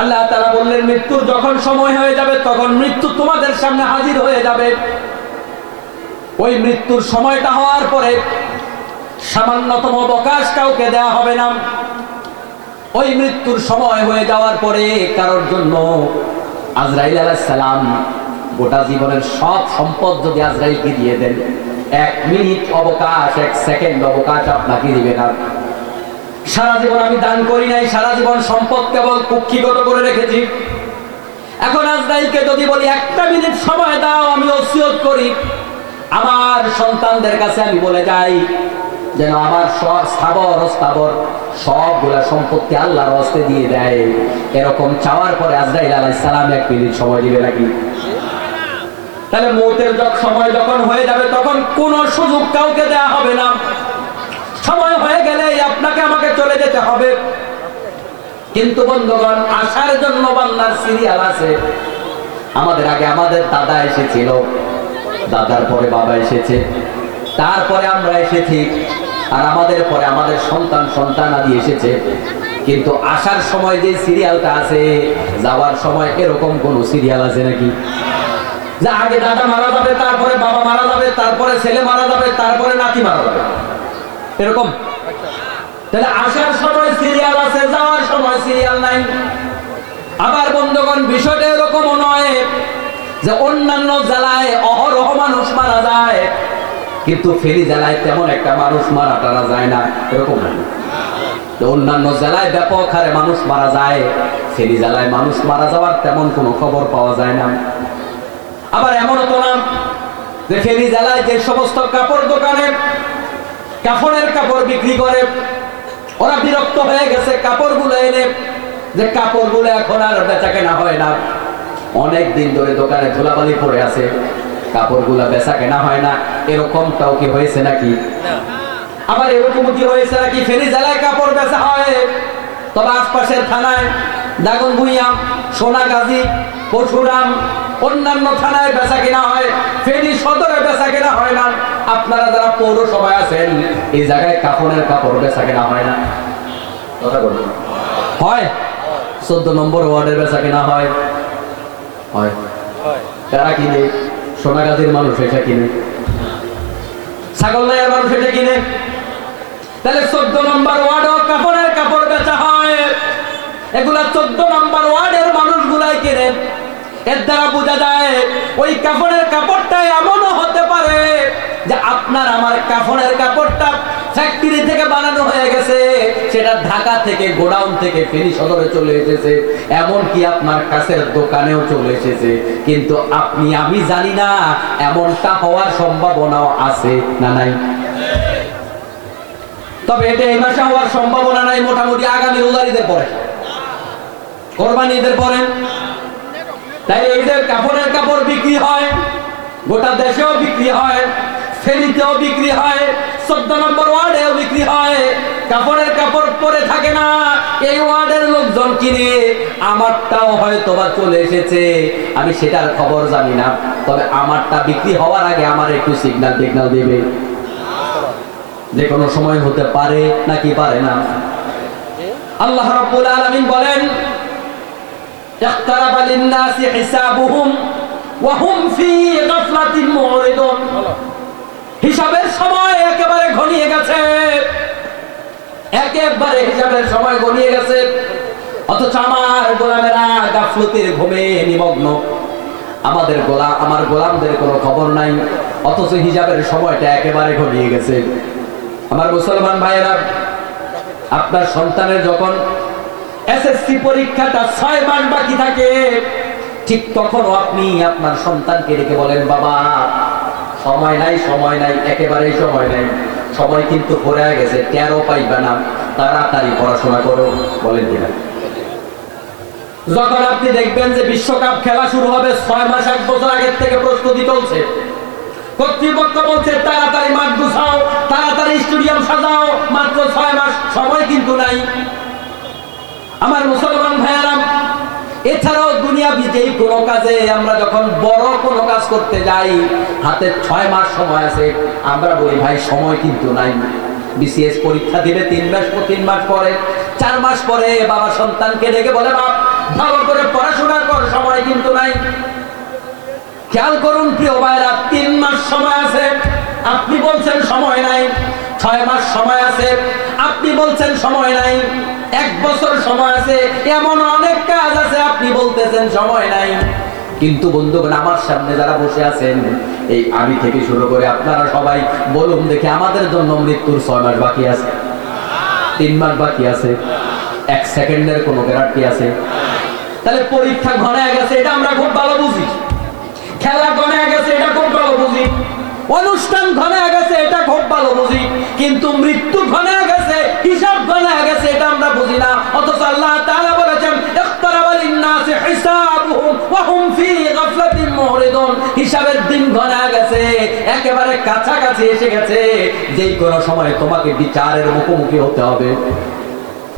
আল্লাহ তারা বললেন মৃত্যুর যখন সময় হয়ে যাবে, তখন মৃত্যু তোমাদের সামনে হাজির হয়ে যাবে। ওই মৃত্যুর সময়টা হওয়ার পরে সামান্যতম অবকাশ কাউকে দেওয়া হবে না। ওই মৃত্যুর সময় হয়ে যাওয়ার পরে কারোর জন্য আজরাইল আলাইসালাম গোটা জীবনের সব সম্পদ যদি আজরাইলকে দিয়ে দেন, এক মিনিট অবকাশ, এক সেকেন্ড অবকাশ আপনাকে দিবে না। সারা জীবন আমি দান করি নাই, সারা জীবন সম্পদ কেবল কুক্ষিগত করে রেখেছি। এখন আজরাইলকে যদি বলি, একটা মিনিট সময় দাও, আমি ওসিয়ত করি। আমার সন্তানদের কাছে আমি বলে যাই, যেন আমার স্থাবর স্থাবর সবগুলা সম্পত্তি আল্লাহর হস্তে দিয়ে দেয়। এরকম চাওয়ার পরে আজরাইল আলাইহিস সালাম এক মিনিট সময় দিবে নাকি? তাহলে মৌতের সময় যখন হয়ে যাবে, তখন কোন সুযোগ কাউকে দেয়া হবে না। সময় হয়ে গেলে আপনাকে আমাকে চলে যেতে হবে। কিন্তু বন্ধুগণ, আসার জন্য বান্নার সিরিয়াল আছে। আমাদের আগে আমাদের দাদা এসেছিল। দাদার পরে বাবা এসেছে। তারপরে আমরা এসেছি আর আমাদের পরে আমাদের সন্তান সন্তান আদি এসেছে। কিন্তু আসার সময় যে সিরিয়ালটা আছে, যাওয়ার সময় এরকম কোন সিরিয়াল আছে নাকি? যে আগে দাদা মারা যাবে, তারপরে বাবা মারা যাবে, তারপরে ছেলে মারা যাবে, তারপরে নাতি মারা যাবে। এরকম? তাহলে আসার সময় সিরিয়াল আছে, যাওয়ার সময় সিরিয়াল নাই। আবার বন্ধুগণ, বিষয়টা এরকমও নয় যে অন্যান্য জেলায় অহরহ মানুষ মারা যায়, কিন্তু ফেরি জেলায় তেমন একটা মানুষ মারা টারা যায় না, এরকম অন্যান্য জেলায় ব্যাপক হারে মানুষ মারা যায় ফেরি জেলায় মানুষ মারা যাওয়ার তেমন কোনো খবর পাওয়া যায় না। আবার এমনও তো না যে ফেরি জেলায় যে সমস্ত কাপড় দোকানে কাপড়ের কাপড় বিক্রি করে ওরা বিরক্ত হয়ে গেছে, কাপড়গুলো এনে, যে কাপড়গুলো এখন আর বেচা কেনা হয় না। অনেক দিন ধরে দোকানে ধুলাবালি পড়ে আছে, কাপড়গুলো বেচা কেনা হয় না। এরকম এরকমটাও কি হয়েছে নাকি? আবার এরকম কি হয়েছে নাকি? ফেরি জেলায় কাপড় বেচা হয়। তবে আশপাশের থানায় দাগন ভুইয়া সোনাগাজী, পরশুরাম অন্যান্য থানায় বেচা কেনা হয় ফেরি সদরে বেচা কেনা হয় না। আপনারা যারা পৌরসভায় আছেন, এই জায়গায় কাপড়ের কাপড় বেচা কেনা হয় না। কথা বলুন। হয়। চোদ্দ নম্বর ওয়ার্ডের বেচা কেনা হয়। হয়। কারা কিনে? সোনাগাজীর মানুষ এটা কিনে। ছাগলনাইয়ার মানুষ এটা কিনে। তাহলে চোদ্দ নম্বর ওয়ার্ডও কাপড়ের কাপড় বেচা হয়। এগুলা চোদ্দ নম্বর ওয়ার্ডের মানুষগুলাই কিনে। এর দ্বারা বোঝা যায়, ওই কাপড়ের কাপড়টা এমনও হতে পারে যে আপনার আমার কাপড়ের কাপড়টা ফ্যাক্টরি থেকে বানানো হয়ে গেছে, সেটা ঢাকা থেকে গোডাউন থেকে ফেরি সদরে চলে এসেছে এমন কি আপনার কাছের দোকানেও চলে এসেছে। কিন্তু আপনি, আমি জানি না এমনটা হওয়ার সম্ভাবনাও আছে না নাই। তবে এটা এই মাসে হওয়ার সম্ভাবনা নাই, মোটামুটি আগামী রোজারিদের পরে। কোরবানিদের পরে। তাই এইদের কাপড়ের কাপড় বিক্রি হয়, গোটা দেশেও বিক্রি হয় ফেরিতেও বিক্রি হয়, চোদ্দ নম্বর ওয়ার্ডেও বিক্রি হয়। কাপড়ের কাপড় পরে থাকে না, এই ওয়ার্ডের লোকজন কিনে, আমারটাও হয়তো বা চলে এসেছে। আমি সেটার খবর জানি না, তবে আমারটা বিক্রি হওয়ার আগে আমার একটু সিগন্যাল টিগনাল দেবে। যে কোনো সময় হতে পারে নাকি পারে না। আল্লাহ রাব্বুল اقترب للناس حسابهم وهم في غفلة معرضون হিসাবের সময় একেবারে ঘনিয়ে গেছে একেবারে হিসাবের সময় ঘনিয়ে গেছে অথচ আমার গোলামেরা গাফলতির ঘুমে নিমগ্ন আমাদের গোলা আমার গোলামদের কোনো খবর নাই অথচ হিসাবের সময়টা একেবারে ঘনিয়ে গেছে আমার মুসলমান ভাইয়েরা আপনার সন্তানের যখন এসএসসি পরীক্ষাটা ছয় মাস বাকি থাকে। ঠিক তখনও আপনি আপনার সন্তানকে রেখে বলেন, বাবা, সময় নাই সময় নাই, একেবারেই সময় নাই। সময় কিন্তু পড়ে গেছে তেরো পাইবে না। তাড়াতাড়ি পড়াশোনা করো। বলেন কিনা। যখন আপনি দেখবেন যে বিশ্বকাপ খেলা শুরু হবে, ছয় মাস, এক বছর আগের থেকে প্রস্তুতি চলছে। কর্তৃপক্ষ বলছে, তাড়াতাড়ি মাঠ গুছাও, তাড়াতাড়ি স্টেডিয়াম সাজাও, মাত্র ছয় মাস সময় কিন্তু নাই। আমার মুসলমান ভাইয়ারাম এছাড়াও দুনিয়া যেই কোনো কাজে আমরা যখন বড় কোনো কাজ করতে যাই, হাতে ছয় মাস সময় আছে, আমরা বলি, ভাই, সময় কিন্তু নাই। বিসিএস পরীক্ষা দিবে তিন মাস তিন মাস পরে, চার মাস পরে বাবা সন্তানকে ডেকে বলে, বাপ, ভালো করে পড়াশোনা কর, সময় কিন্তু নাই। খেয়াল করুন, প্রিয় ভাইরা তিন মাস সময় আছে, আপনি বলছেন সময় নাই, ছয় মাস সময় আছে, আপনি বলছেন সময় নাই এক বছর সময় আছে, এমন অনেক কাজ আছে, আপনি বলতেছেন সময় নাই। কিন্তু বন্ধুগণ, আমার সামনে যারা বসে আছেন, এই আমি থেকে শুরু করে আপনারা সবাই বলুন দেখে, আমাদের জন্য মৃত্যুর ছয় মাস বাকি আছে। তিন মাস বাকি আছে। এক সেকেন্ডের কোনো গ্যারান্টি আছে? তাহলে পরীক্ষা ঘনায় গেছে, এটা আমরা খুব ভালো বুঝি। খেলা ঘনে গেছে, এটা খুব অনুষ্ঠান ঘনে গেছে, এটা খুব ভালো বুঝি। কিন্তু মৃত্যু ঘনে গেছে, হিসাব ঘনে গেছে, এটা আমরা বুঝি না। অথচ আল্লাহ তাআলা বলেছেন লিন-নাসি হিসাবুহুম ওয়া হুম গাফলাতিন হিসাবের দিন ঘনে গেছে, একেবারে কাছাকাছি এসে গেছে। যেই কোনো সময় তোমাকে বিচারের মুখোমুখি হতে হবে।